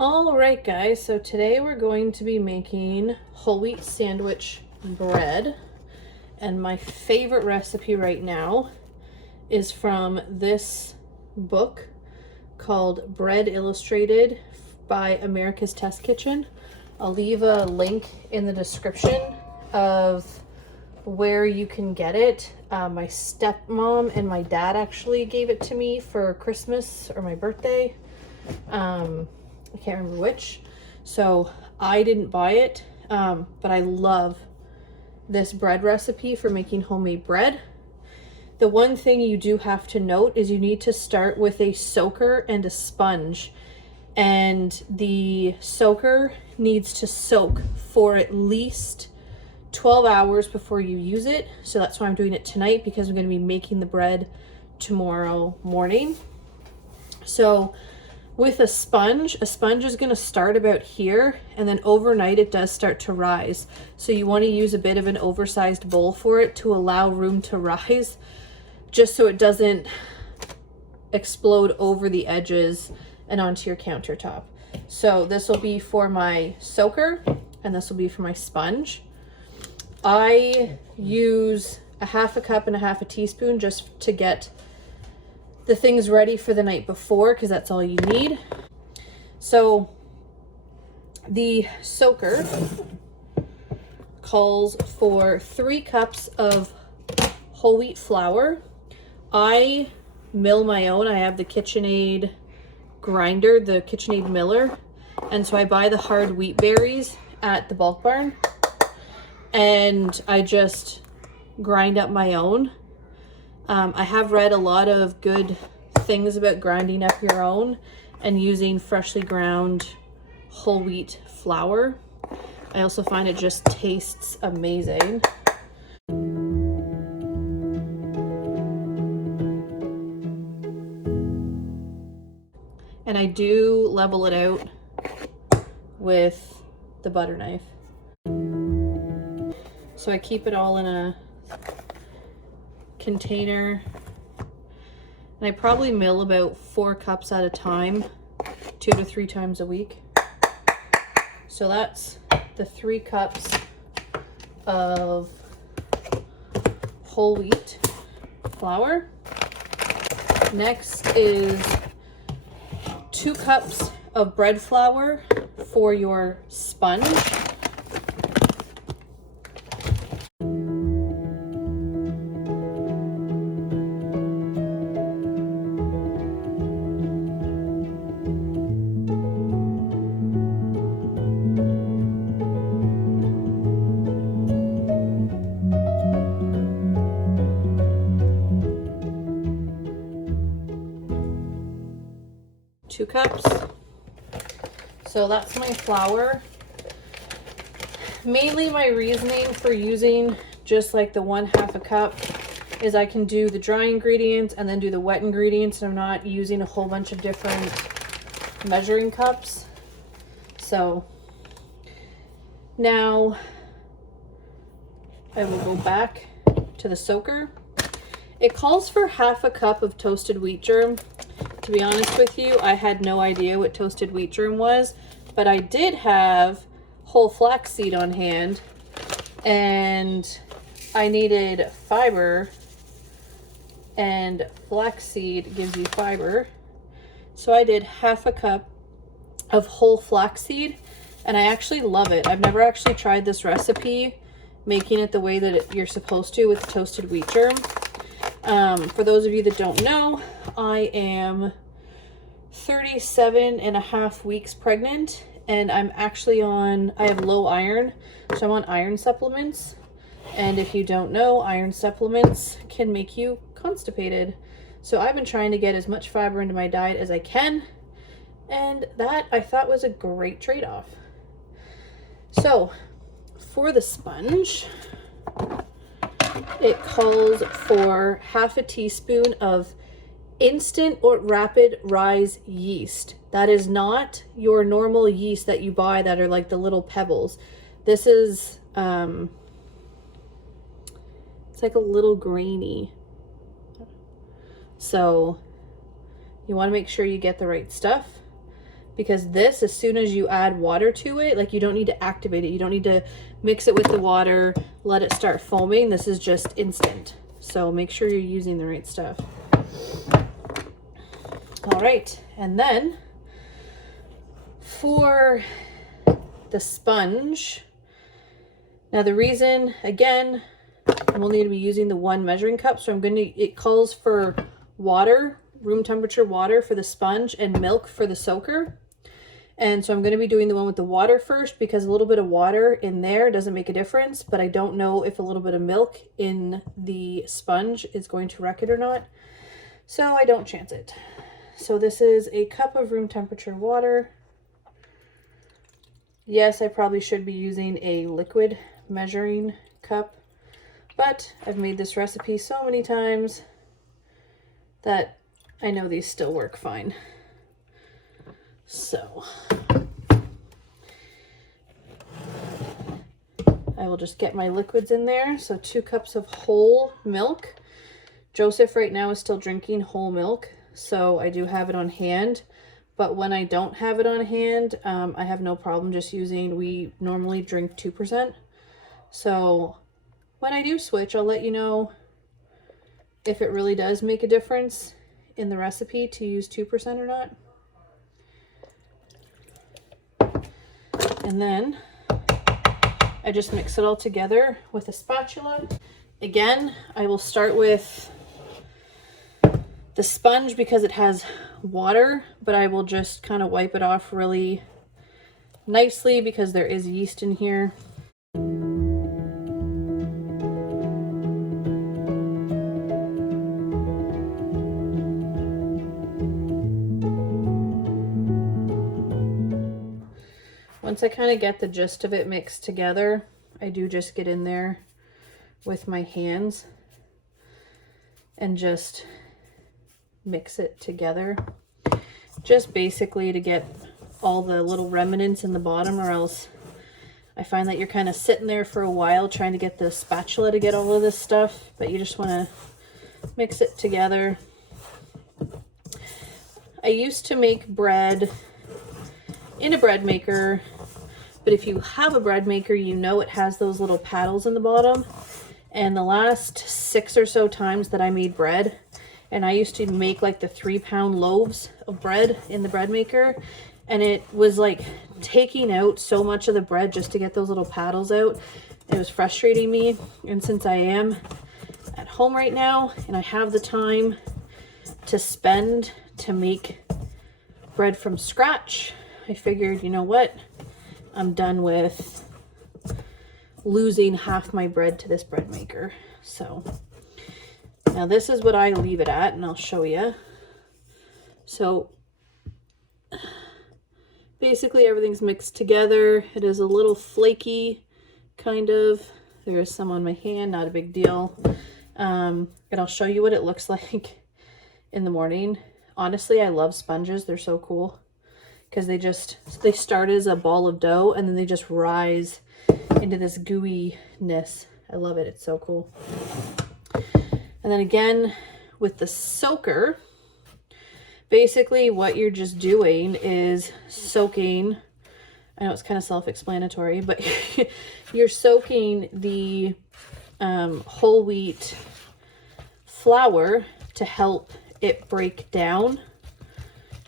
All right, guys, so today we're going to be making whole wheat sandwich bread. And my favorite recipe right now is from this book called Bread Illustrated by America's Test Kitchen. I'll leave a link in the description of where you can get it. My stepmom and my dad actually gave it to me for Christmas or my birthday. I can't remember which, so I didn't buy it, but I love this bread recipe for making homemade bread. The one thing you do have to note is you need to start with a soaker and a sponge, and the soaker needs to soak for at least 12 hours before you use it. So that's why I'm doing it tonight, because I'm going to be making the bread tomorrow morning. So with a sponge is going to start about here, and then overnight it does start to rise. So you want to use a bit of an oversized bowl for it to allow room to rise, just so it doesn't explode over the edges and onto your countertop. So this will be for my soaker, and this will be for my sponge. I use a half a cup and a half a teaspoon just to get the things ready for the night before, because that's all you need. So the soaker calls for 3 cups of whole wheat flour. I mill my own. I have the KitchenAid grinder, the KitchenAid miller, and so I buy the hard wheat berries at the bulk barn, and I just grind up my own. I have read a lot of good things about grinding up your own and using freshly ground whole wheat flour. I also find it just tastes amazing. And I do level it out with the butter knife. So I keep it all in a container, and I probably mill about 4 cups at a time, 2 to 3 times a week. So that's the 3 cups of whole wheat flour. Next is 2 cups of bread flour for your sponge. 2 cups. So that's my flour. Mainly my reasoning for using just like the 1/2 a cup is I can do the dry ingredients and then do the wet ingredients, and I'm not using a whole bunch of different measuring cups. So now I will go back to the soaker. It calls for 1/2 a cup of toasted wheat germ. To be honest with you, I had no idea what toasted wheat germ was, but I did have whole flax seed on hand, and I needed fiber, and flax seed gives you fiber. So I did 1/2 a cup of whole flax seed, and I actually love it. I've never actually tried this recipe, making it the way that you're supposed to with toasted wheat germ. For those of you that don't know, I am 37.5 weeks pregnant, and I'm actually I have low iron, so I'm on iron supplements. And if you don't know, iron supplements can make you constipated. So I've been trying to get as much fiber into my diet as I can, and that I thought was a great trade-off. So for the sponge, it calls for 1/2 teaspoon of instant or rapid rise yeast. That is not your normal yeast that you buy that are like the little pebbles. This is it's like a little grainy. So you want to make sure you get the right stuff, because this, as soon as you add water to it, like you don't need to activate it. You don't need to mix it with the water, let it start foaming. This is just instant. So make sure you're using the right stuff. All right, and then for the sponge, now the reason, again, we'll need to be using the 1 measuring cup. So it calls for water, room temperature water for the sponge, and milk for the soaker. And so I'm going to be doing the one with the water first, because a little bit of water in there doesn't make a difference, but I don't know if a little bit of milk in the sponge is going to wreck it or not. So I don't chance it. So this is a cup of room temperature water. Yes, I probably should be using a liquid measuring cup, but I've made this recipe so many times that I know these still work fine. So I will just get my liquids in there. So 2 cups of whole milk. Joseph right now is still drinking whole milk, so I do have it on hand. But when I don't have it on hand, I have no problem just using, we normally drink 2%. So when I do switch, I'll let you know if it really does make a difference in the recipe to use 2% or not. And then I just mix it all together with a spatula. Again, I will start with the sponge because it has water, but I will just kind of wipe it off really nicely because there is yeast in here. Once I kind of get the gist of it mixed together, I do just get in there with my hands and just mix it together, just basically to get all the little remnants in the bottom, or else I find that you're kind of sitting there for a while trying to get the spatula to get all of this stuff, but you just want to mix it together. I used to make bread in a bread maker, but if you have a bread maker, you know it has those little paddles in the bottom. And the last 6 or so times that I made bread, and I used to make like the 3-pound loaves of bread in the bread maker, and it was like taking out so much of the bread just to get those little paddles out. It was frustrating me. And since I am at home right now and I have the time to spend to make bread from scratch, I figured, you know what, I'm done with losing half my bread to this bread maker. So now this is what I leave it at, and I'll show you. So basically everything's mixed together. It is a little flaky, kind of. There is some on my hand, not a big deal. And I'll show you what it looks like in the morning. Honestly, I love sponges. They're so cool because they start as a ball of dough and then they just rise into this gooiness. I love it. It's so cool. And then again, with the soaker, basically what you're just doing is soaking. I know it's kind of self-explanatory, but you're soaking the whole wheat flour to help it break down.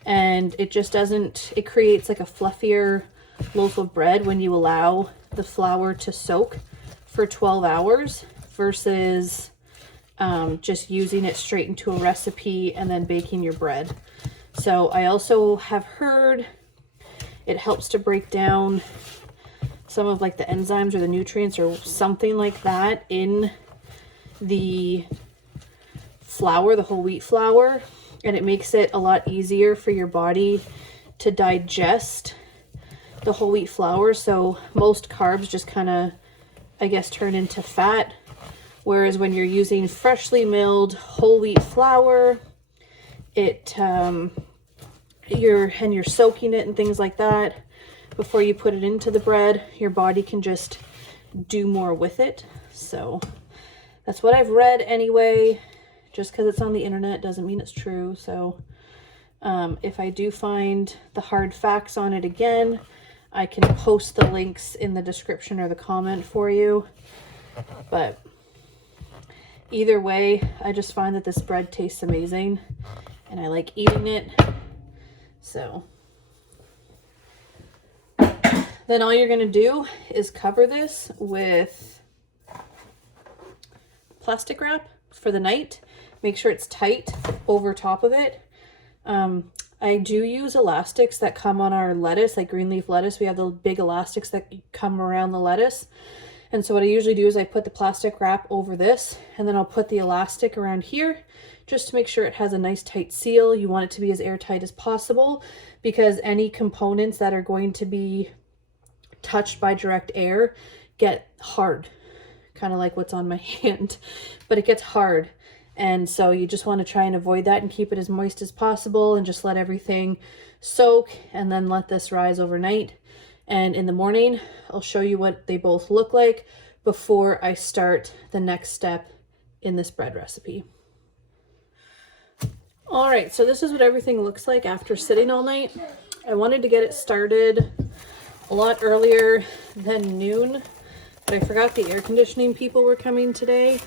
And it just doesn't, it creates like a fluffier loaf of bread when you allow the flour to soak for 12 hours versus just using it straight into a recipe and then baking your bread. So I also have heard it helps to break down some of like the enzymes or the nutrients or something like that in the flour, the whole wheat flour. And it makes it a lot easier for your body to digest the whole wheat flour. So most carbs just kind of, I guess, turn into fat. Whereas when you're using freshly milled whole wheat flour, you're soaking it and things like that before you put it into the bread, your body can just do more with it. So that's what I've read anyway. Just because it's on the internet doesn't mean it's true. So If I do find the hard facts on it again, I can post the links in the description or the comment for you. But either way, I just find that this bread tastes amazing and I like eating it. So then all you're gonna do is cover this with plastic wrap for the night. Make sure it's tight over top of it. I do use elastics that come on our lettuce, like green leaf lettuce. We have the big elastics that come around the lettuce. And so what I usually do is I put the plastic wrap over this, and then I'll put the elastic around here just to make sure it has a nice tight seal. You want it to be as airtight as possible because any components that are going to be touched by direct air get hard, kind of like what's on my hand, but it gets hard. And so you just want to try and avoid that and keep it as moist as possible and just let everything soak and then let this rise overnight. And in the morning, I'll show you what they both look like before I start the next step in this bread recipe. All right, so this is what everything looks like after sitting all night. I wanted to get it started a lot earlier than noon, but I forgot the air conditioning people were coming today.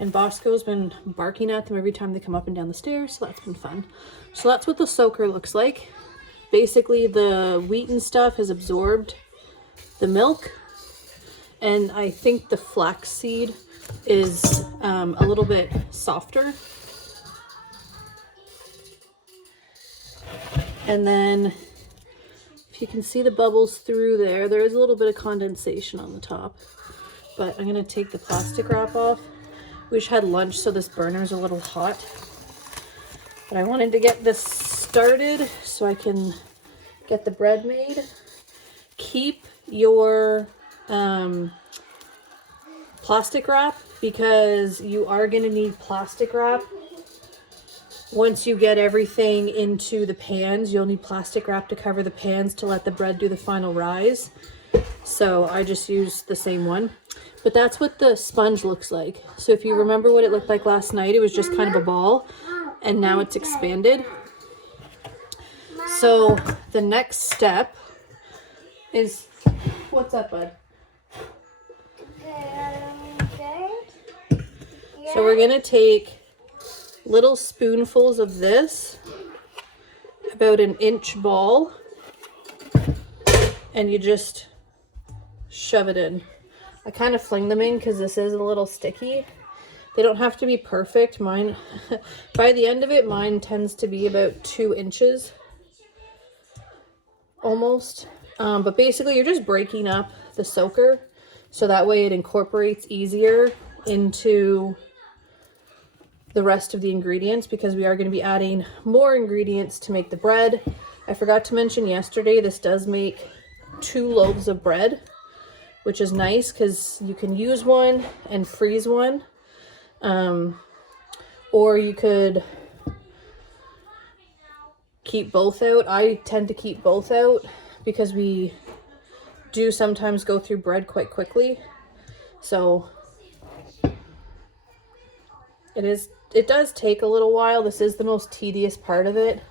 And Bosco's been barking at them every time they come up and down the stairs, so that's been fun. So that's what the soaker looks like. Basically, the wheat and stuff has absorbed the milk, and I think the flax seed is a little bit softer. And then, if you can see the bubbles through there, there is a little bit of condensation on the top. But I'm going to take the plastic wrap off. We just had lunch, so this burner's a little hot. But I wanted to get this started so I can get the bread made. Keep your plastic wrap because you are going to need plastic wrap. Once you get everything into the pans, you'll need plastic wrap to cover the pans to let the bread do the final rise. So I just used the same one. But that's what the sponge looks like. So if you remember what it looked like last night, it was just kind of a ball, and now it's expanded. So the next step is, what's up, bud? So we're gonna take little spoonfuls of this, about an inch ball, and you just shove it in. I kind of fling them in because this is a little sticky. They don't have to be perfect. Mine, by the end of it, mine tends to be about 2 inches, almost. But basically, you're just breaking up the soaker so that way it incorporates easier into the rest of the ingredients, because we are going to be adding more ingredients to make the bread. I forgot to mention yesterday, this does make 2 loaves of bread, which is nice because you can use one and freeze one. Or you could keep both out. I tend to keep both out because we do sometimes go through bread quite quickly. So it does take a little while. This is the most tedious part of it,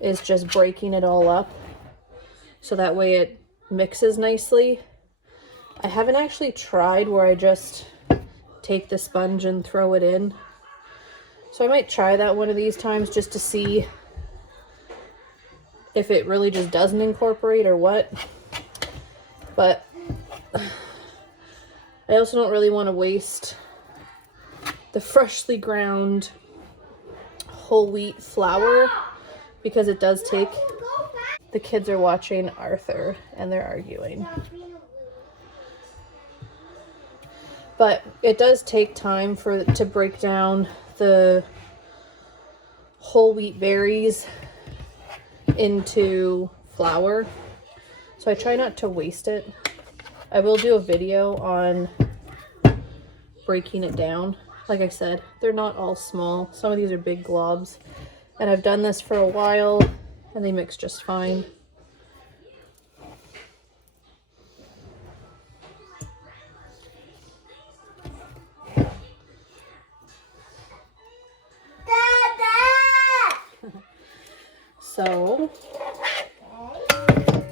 is just breaking it all up so that way it mixes nicely. I haven't actually tried where I just take the sponge and throw it in. So I might try that one of these times just to see if it really just doesn't incorporate or what. But I also don't really want to waste the freshly ground whole wheat flour because it does take... The kids are watching Arthur and they're arguing. But it does take time to break down the whole wheat berries into flour. So I try not to waste it. I will do a video on breaking it down. Like I said, they're not all small. Some of these are big globs. And I've done this for a while and they mix just fine. So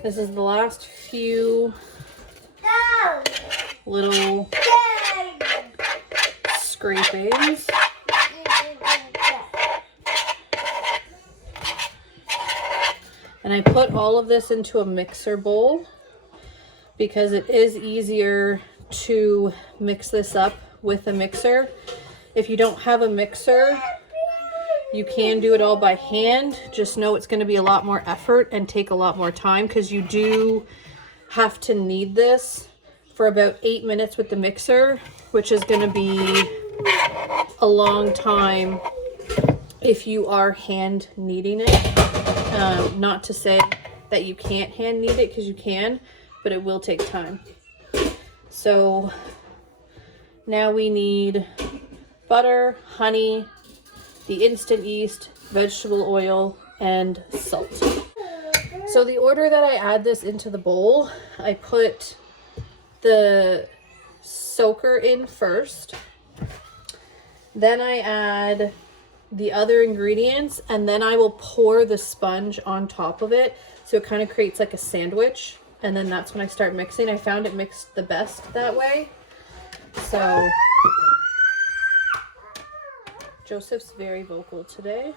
this is the last few little scrapings. And I put all of this into a mixer bowl because it is easier to mix this up with a mixer. If you don't have a mixer, you can do it all by hand. Just know it's going to be a lot more effort and take a lot more time because you do have to knead this for about 8 minutes with the mixer, which is going to be a long time if you are hand kneading it. Not to say that you can't hand knead it, because you can, but it will take time. So now we need butter, honey, the instant yeast, vegetable oil, and salt. So the order that I add this into the bowl, I put the soaker in first, then I add the other ingredients, and then I will pour the sponge on top of it so it kind of creates like a sandwich, and then that's when I start mixing. I found it mixed the best that way. So Joseph's very vocal today.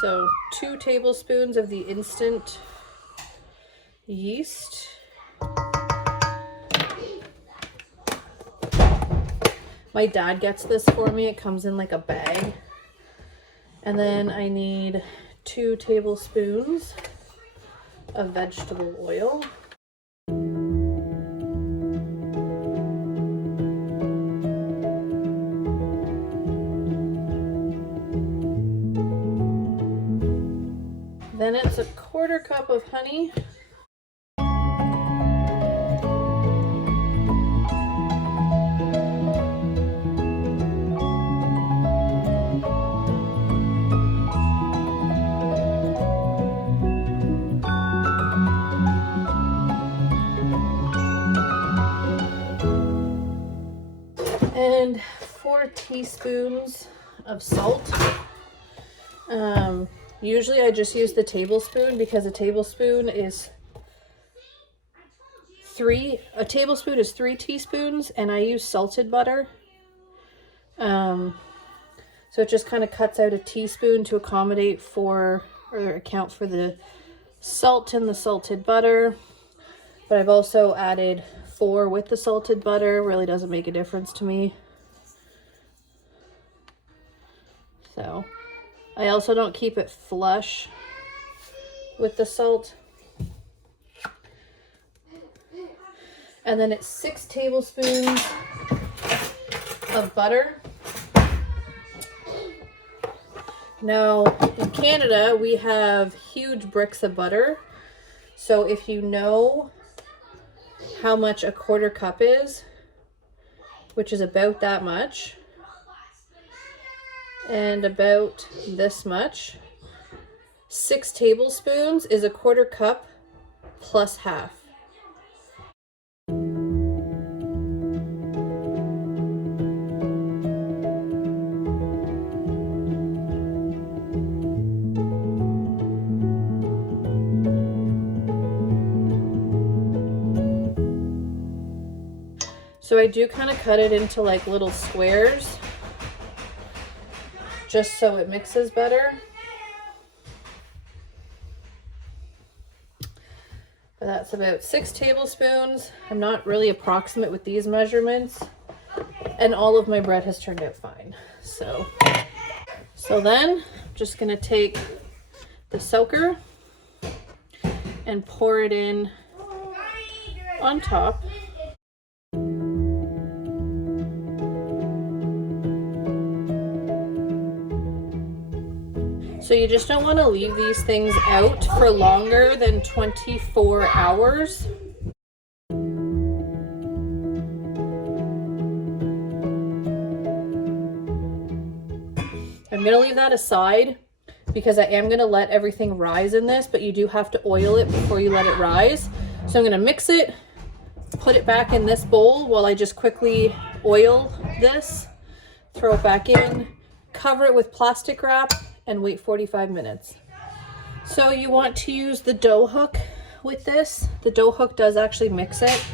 So 2 tablespoons of the instant yeast. My dad gets this for me. It comes in like a bag. And then I need 2 tablespoons of vegetable oil. Then it's a 1/4 cup of honey. And 4 teaspoons of salt. Usually I just use the tablespoon because a tablespoon is 3 teaspoons, and I use salted butter. So it just kind of cuts out a teaspoon to accommodate for, or account for, the salt in the salted butter. But I've also added 4 with the salted butter. Really doesn't make a difference to me. So I also don't keep it flush with the salt. And then it's 6 tablespoons of butter. Now in Canada we have huge bricks of butter. So if you know how much a 1/4 cup is, which is about that much, and about this much, 6 tablespoons is a 1/4 cup plus half. So I do kind of cut it into like little squares, just so it mixes better. But that's about 6 tablespoons. I'm not really approximate with these measurements, and all of my bread has turned out fine. So then I'm just gonna take the soaker and pour it in on top. So you just don't want to leave these things out for longer than 24 hours. I'm going to leave that aside because I am going to let everything rise in this, but you do have to oil it before you let it rise. So I'm going to mix it, put it back in this bowl while I just quickly oil this, throw it back in, cover it with plastic wrap, and wait 45 minutes. So you want to use the dough hook with this. The dough hook does actually mix it.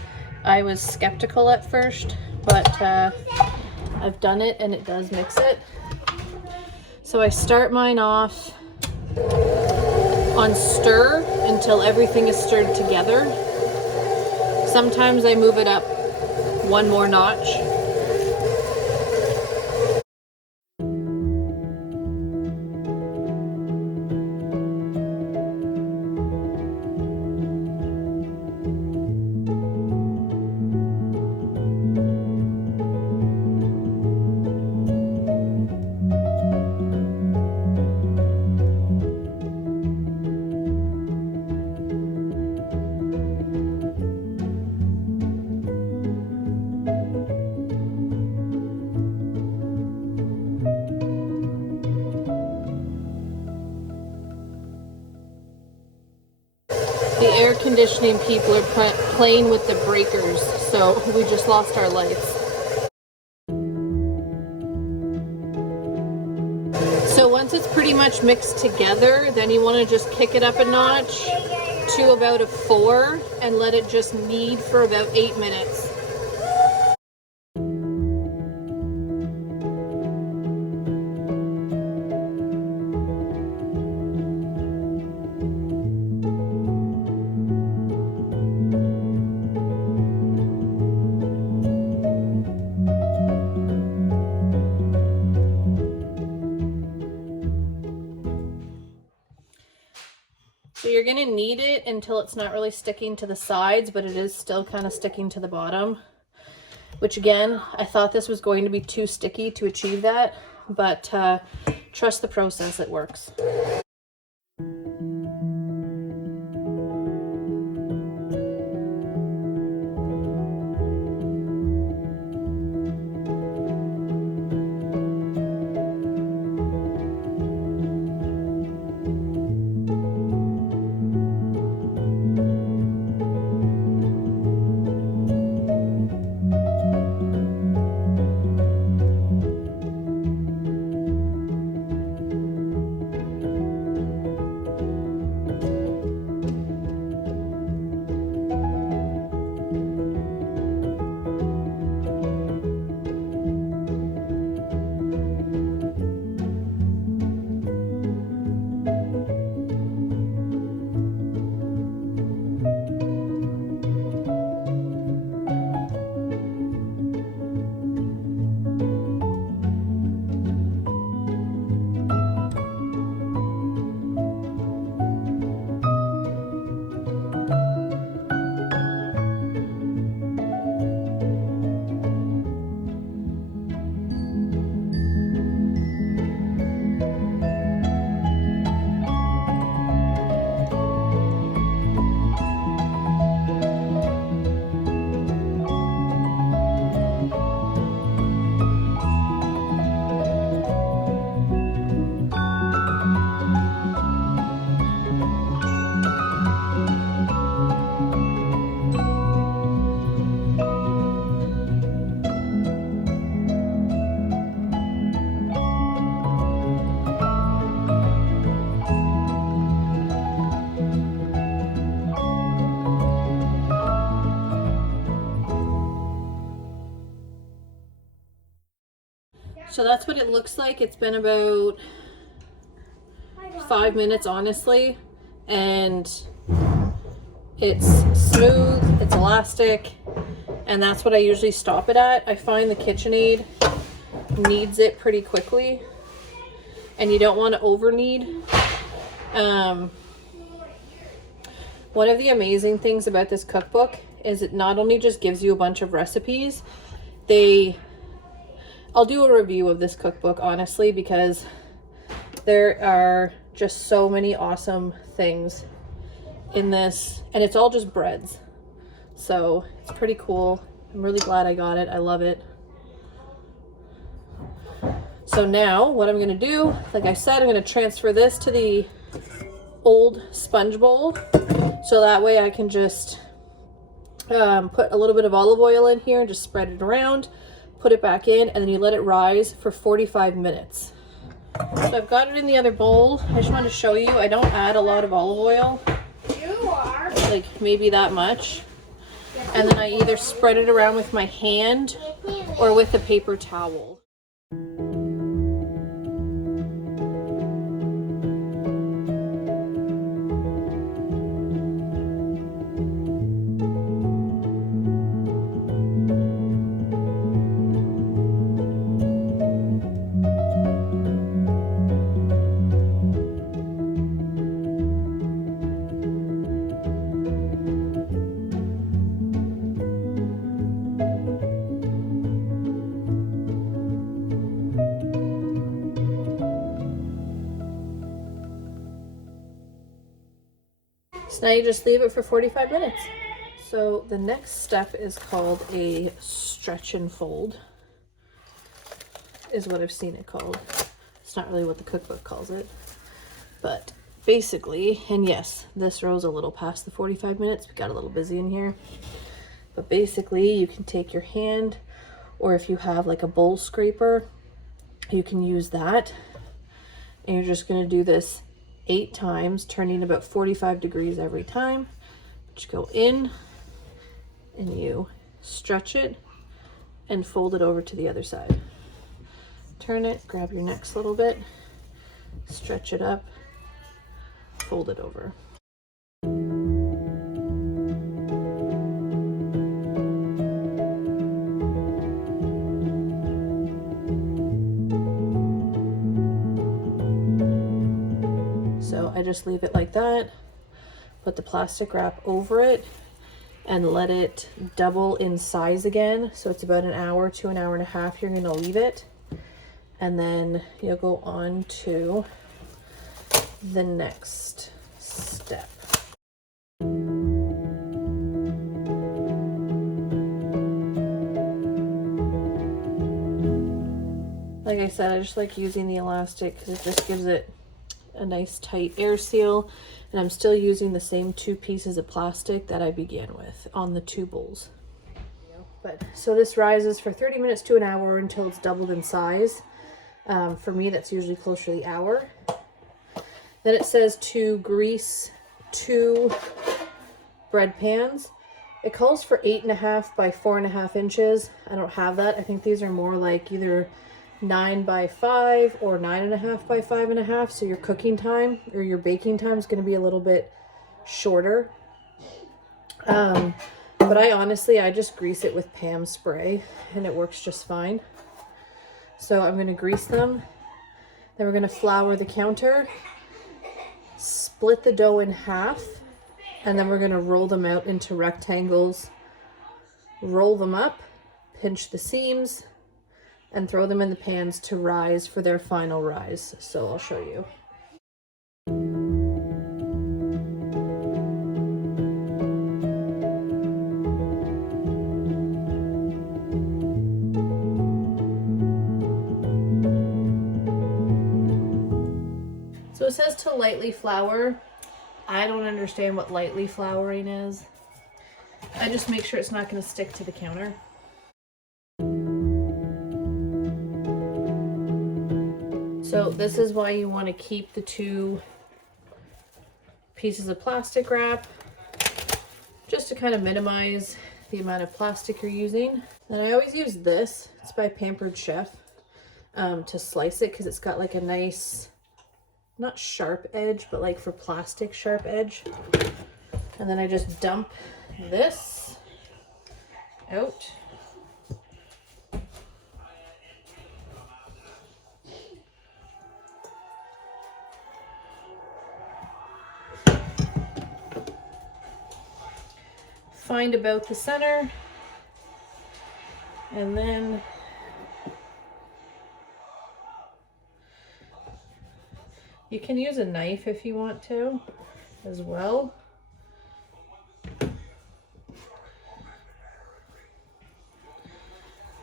I was skeptical at first, but I've done it and it does mix it. So I start mine off on stir until everything is stirred together. Sometimes I move it up one more notch. The air conditioning people are playing with the breakers, so we just lost our lights. So once it's pretty much mixed together, then you want to just kick it up a notch to about a 4 and let it just knead for about 8 minutes. So you're going to knead it until it's not really sticking to the sides, but it is still kind of sticking to the bottom. Which again, I thought this was going to be too sticky to achieve that, but trust the process, it works. So that's what it looks like. It's been about 5 minutes, honestly, and it's smooth, it's elastic, and that's what I usually stop it at. I find the KitchenAid kneads it pretty quickly, and you don't want to over knead. One of the amazing things about this cookbook is it not only just gives you a bunch of recipes, I'll do a review of this cookbook, honestly, because there are just so many awesome things in this, and it's all just breads. So it's pretty cool. I'm really glad I got it. I love it. So now what I'm going to do, like I said, I'm going to transfer this to the old sponge bowl. So that way I can just put a little bit of olive oil in here and just spread it around. Put it back in, and then you let it rise for 45 minutes. So I've got it in the other bowl. I just wanted to show you, I don't add a lot of olive oil. You are. Like maybe that much. And then I either spread it around with my hand or with a paper towel. So now you just leave it for 45 minutes. So the next step is called a stretch and fold, is what I've seen it called. It's not really what the cookbook calls it, but basically, and yes, this row's a little past the 45 minutes. We got a little busy in here, but basically you can take your hand, or if you have like a bowl scraper, you can use that. And you're just going to do this 8 times, turning about 45 degrees every time. But you go in and you stretch it and fold it over to the other side. Turn it, grab your next little bit, stretch it up, fold it over. So I just leave it like that, put the plastic wrap over it, and let it double in size again. So it's about an hour to an hour and a half you're gonna leave it. And then you'll go on to the next step. Like I said, I just like using the elastic because it just gives it a nice tight air seal. And I'm still using the same 2 pieces of plastic that I began with on the 2 bowls. But so this rises for 30 minutes to an hour until it's doubled in size. For me, that's usually closer to the hour. Then it says to grease 2 bread pans. It calls for 8.5 by 4.5 inches. I don't have that. I think these are more like either 9 by 5 or 9.5 by 5.5. So your cooking time or your baking time is going to be a little bit shorter. But I just grease it with Pam spray and it works just fine. So I'm going to grease them. Then we're going to flour the counter, split the dough in half, and then we're going to roll them out into rectangles, roll them up, pinch the seams, and throw them in the pans to rise for their final rise. So I'll show you. So it says to lightly flour. I don't understand what lightly flouring is. I just make sure it's not going to stick to the counter. So this is why you want to keep the 2 pieces of plastic wrap, just to kind of minimize the amount of plastic you're using. And I always use this. It's by Pampered Chef, to slice it because it's got like a nice, not sharp edge, but like for plastic sharp edge. And then I just dump this out. Find about the center, and then you can use a knife if you want to as well. And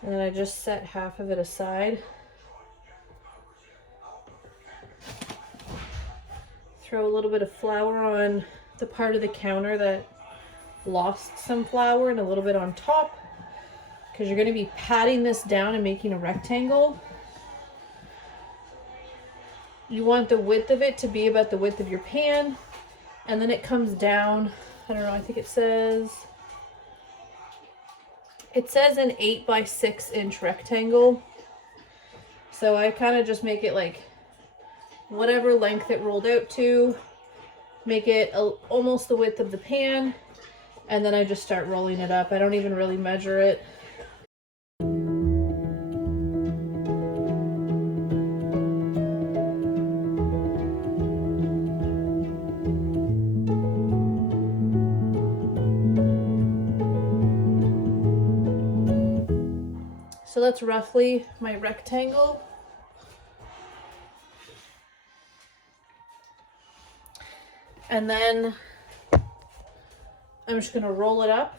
then I just set half of it aside. Throw a little bit of flour on the part of the counter that lost some flour, and a little bit on top, because you're going to be patting this down and making a rectangle. You want the width of it to be about the width of your pan, and then it comes down, I don't know, I think it says an 8 by 6 inch rectangle. So I kind of just make it like whatever length it rolled out to, make it almost the width of the pan, and then I just start rolling it up. I don't even really measure it. So that's roughly my rectangle. And then I'm just gonna roll it up.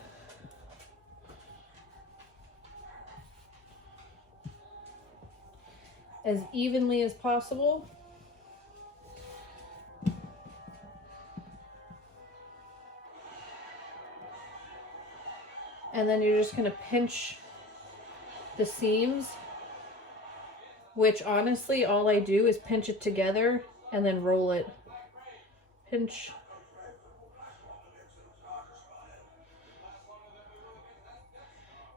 As evenly as possible. And then you're just gonna pinch the seams, which honestly all I do is pinch it together and then roll it. Pinch.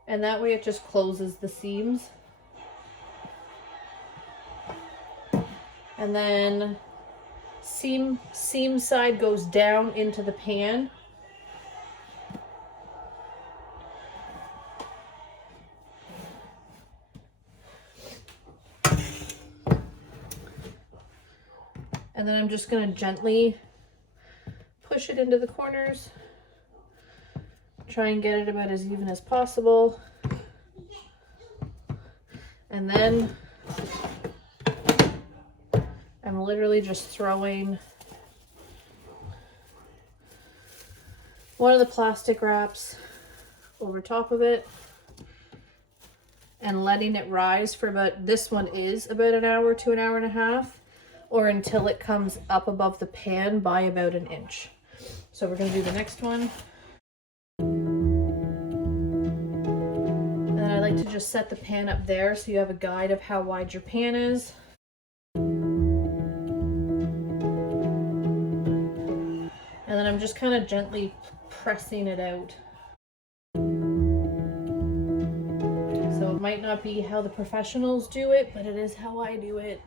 And that way it just closes the seams. And then seam side goes down into the pan. And then I'm just going to gently push it into the corners. Try and get it about as even as possible. And then I'm literally just throwing one of the plastic wraps over top of it and letting it rise for about, this one is about an hour to an hour and a half, or until it comes up above the pan by about an inch. So we're gonna do the next one. And then I like to just set the pan up there so you have a guide of how wide your pan is. And then I'm just kind of gently pressing it out. So it might not be how the professionals do it, but it is how I do it.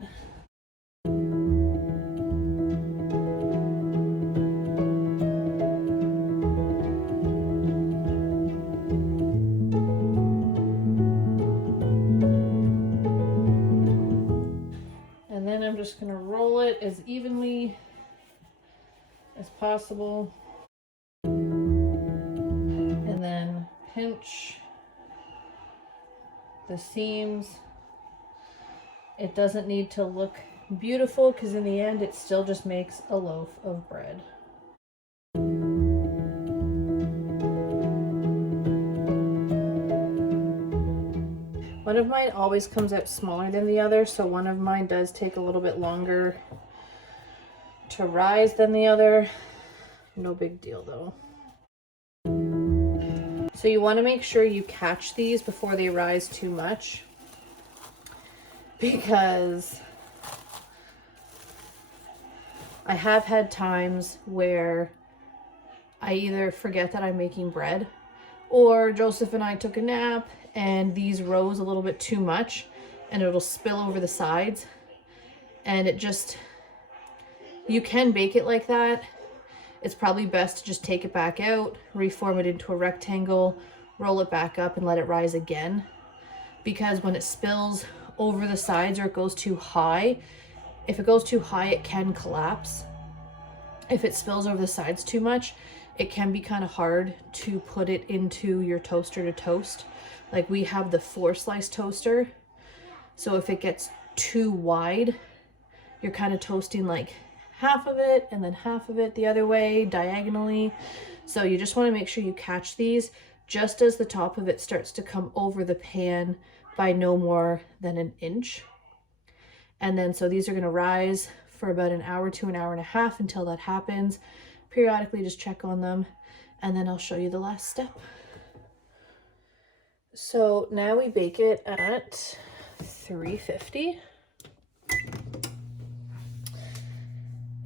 And then I'm just going to roll it as evenly as possible. And then pinch the seams. It doesn't need to look beautiful because in the end it still just makes a loaf of bread. One of mine always comes out smaller than the other, so one of mine does take a little bit longer to rise than the other. No big deal though. So you want to make sure you catch these before they rise too much, because I have had times where I either forget that I'm making bread, or Joseph and I took a nap and these rose a little bit too much and it'll spill over the sides, and it just, you can bake it like that. It's probably best to just take it back out, reform it into a rectangle, roll it back up and let it rise again, because when it spills over the sides or it goes too high, if it goes too high it can collapse. If it spills over the sides too much, it can be kind of hard to put it into your toaster to toast. Like we have the 4-slice toaster, so if it gets too wide, you're kind of toasting like half of it and then half of it the other way diagonally. So you just want to make sure you catch these just as the top of it starts to come over the pan by no more than an inch. And then so these are going to rise for about an hour to an hour and a half until that happens. Periodically just check on them, and then I'll show you the last step. So now we bake it at 350.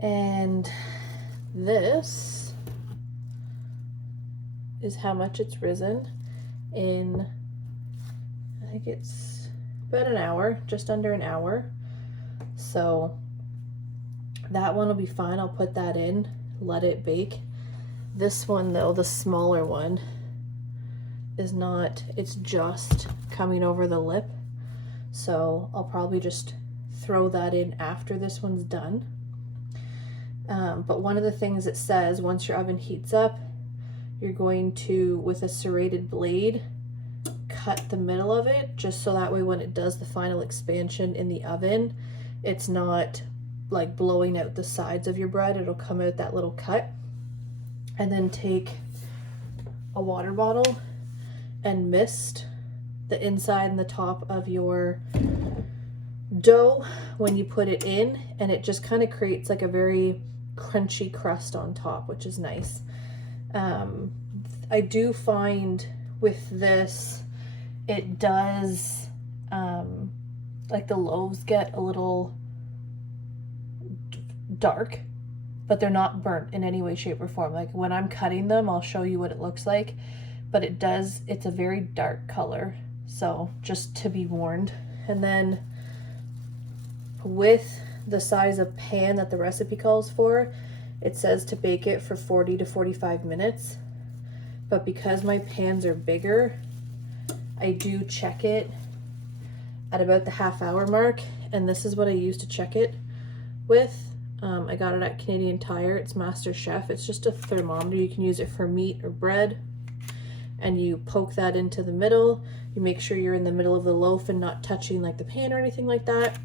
And this is how much it's risen in, I think it's about an hour, just under an hour. So that one will be fine. I'll put that in, let it bake. This one though, the smaller one, is not, it's just coming over the lip. So I'll probably just throw that in after this one's done. But one of the things it says, once your oven heats up, you're going to, with a serrated blade, cut the middle of it, just so that way when it does the final expansion in the oven, it's not like blowing out the sides of your bread. It'll come out that little cut. And then take a water bottle and mist the inside and the top of your dough when you put it in, and it just kind of creates like a very crunchy crust on top, which is nice. I do find with this, it does, like the loaves get a little dark, but they're not burnt in any way, shape, or form. Like when I'm cutting them, I'll show you what it looks like, but it's a very dark color. So just to be warned. And then with the size of pan that the recipe calls for, it says to bake it for 40 to 45 minutes. But because my pans are bigger, I do check it at about the half-hour mark. And this is what I use to check it with. I got it at Canadian Tire. It's Master Chef. It's just a thermometer. You can use it for meat or bread. And you poke that into the middle. You make sure you're in the middle of the loaf and not touching like the pan or anything like that.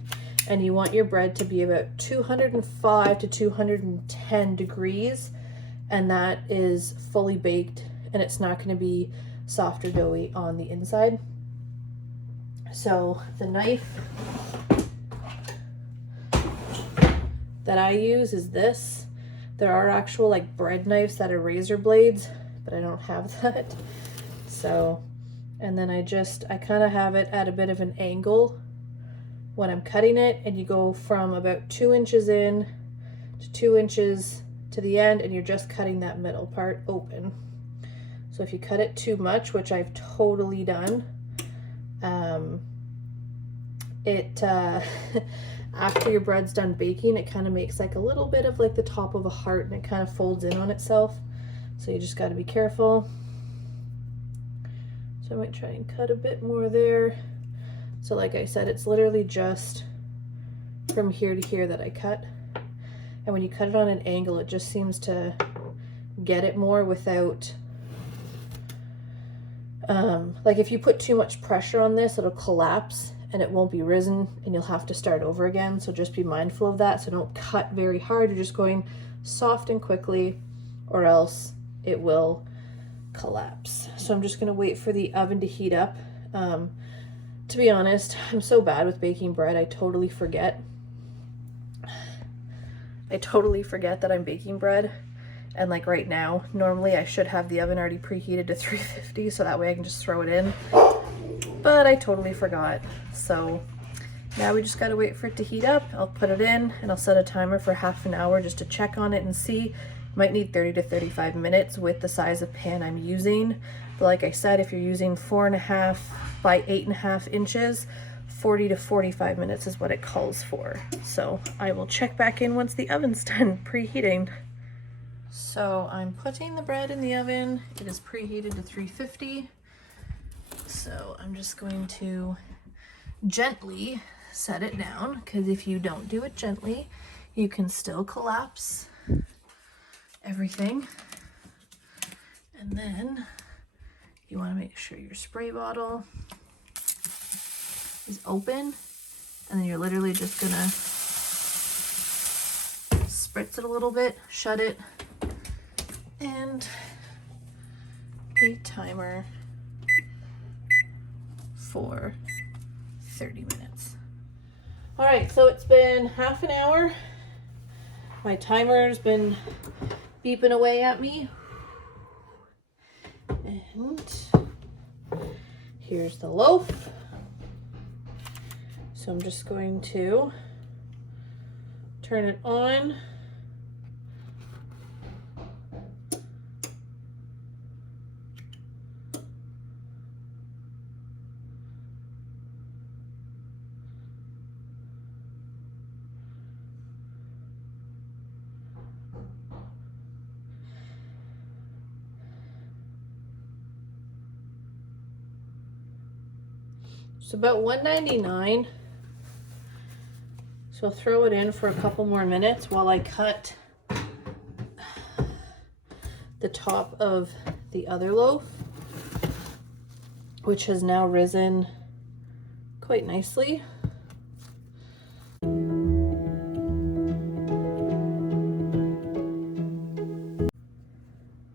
And you want your bread to be about 205 to 210 degrees. And that is fully baked, and it's not going to be soft or doughy on the inside. So the knife that I use is this. There are actual like bread knives that are razor blades, but I don't have that. So, and then I kind of have it at a bit of an angle when I'm cutting it, and you go from about 2 inches in to 2 inches to the end, and you're just cutting that middle part open. So if you cut it too much, which I've totally done, after your bread's done baking, it kind of makes like a little bit of like the top of a heart, and it kind of folds in on itself. So you just got to be careful. So I might try and cut a bit more there. So like I said, it's literally just from here to here that I cut. And when you cut it on an angle, it just seems to get it more without, like if you put too much pressure on this, it'll collapse and it won't be risen, and you'll have to start over again. So just be mindful of that. So don't cut very hard. You're just going soft and quickly, or else it will collapse. So I'm just gonna wait for the oven to heat up. To be honest, I'm so bad with baking bread, I totally forget that I'm baking bread. And like right now, normally I should have the oven already preheated to 350, so that way I can just throw it in. But I totally forgot. So now we just gotta wait for it to heat up. I'll put it in, and I'll set a timer for half an hour just to check on it and see. Might need 30 to 35 minutes with the size of pan I'm using. But like I said, if you're using 4.5 by 8.5 inches, 40 to 45 minutes is what it calls for. So I will check back in once the oven's done preheating. So I'm putting the bread in the oven. It is preheated to 350. So I'm just going to gently set it down, because if you don't do it gently, you can still collapse everything. And then you want to make sure your spray bottle is open, and then you're literally just gonna spritz it a little bit, shut it, and a timer for 30 minutes. All right, so it's been half an hour. My timer's been beeping away at me. And here's the loaf. So I'm just going to turn it on It's about $1.99. So I'll throw it in for a couple more minutes while I cut the top of the other loaf, which has now risen quite nicely.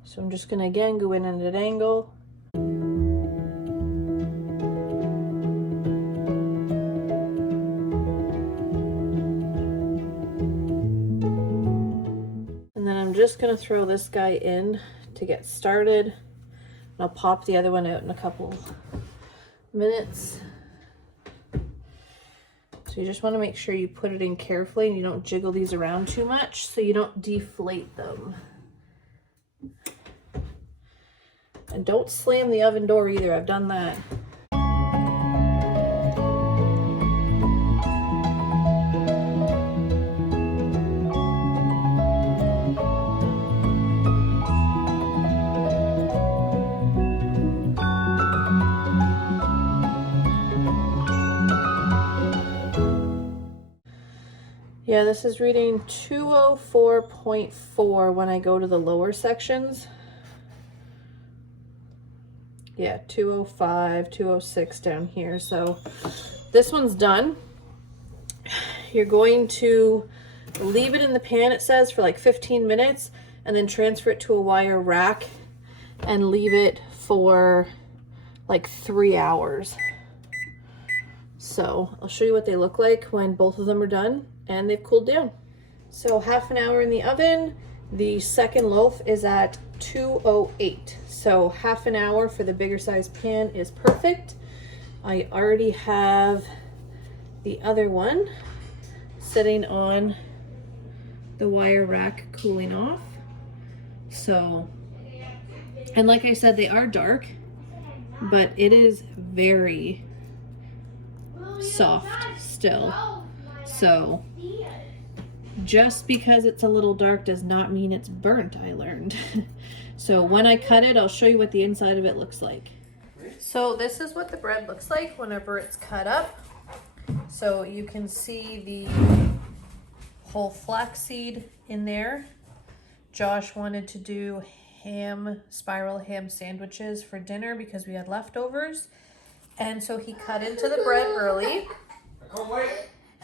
So I'm just gonna again go in at an angle. And then I'm just gonna throw this guy in to get started. And I'll pop the other one out in a couple minutes. So you just want to make sure you put it in carefully and you don't jiggle these around too much so you don't deflate them. And don't slam the oven door either. I've done that. Yeah, this is reading 204.4 when I go to the lower sections. Yeah, 205, 206 down here. So this one's done. You're going to leave it in the pan, it says, for like 15 minutes, and then transfer it to a wire rack and leave it for like 3 hours. So I'll show you what they look like when both of them are done and they've cooled down. So half an hour in the oven. The second loaf is at 208. So half an hour for the bigger size pan is perfect. I already have the other one sitting on the wire rack cooling off. So, and like I said, they are dark, but it is very soft still. So just because it's a little dark does not mean it's burnt, I learned. So when I cut it, I'll show you what the inside of it looks like. So this is what the bread looks like whenever it's cut up. So you can see the whole flaxseed in there. Josh wanted to do spiral ham sandwiches for dinner because we had leftovers. And so he cut into the bread early.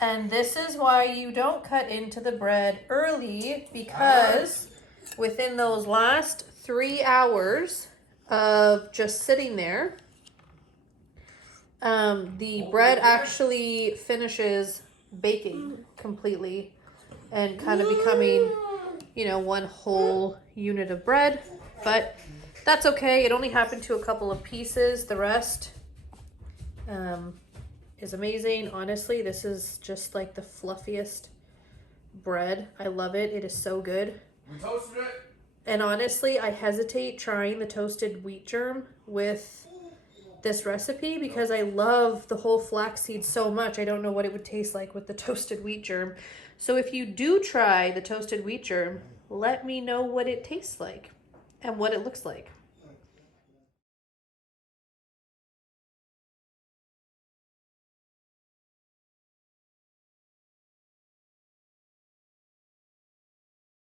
And this is why you don't cut into the bread early, because within those last 3 hours of just sitting there, the bread actually finishes baking completely and kind of becoming, you know, one whole unit of bread. But that's okay. It only happened to a couple of pieces. The rest is amazing. Honestly, this is just like the fluffiest bread. I love it. It is so good. We toasted it. And honestly, I hesitate trying the toasted wheat germ with this recipe because I love the whole flaxseed so much. I don't know what it would taste like with the toasted wheat germ. So if you do try the toasted wheat germ, let me know what it tastes like and what it looks like.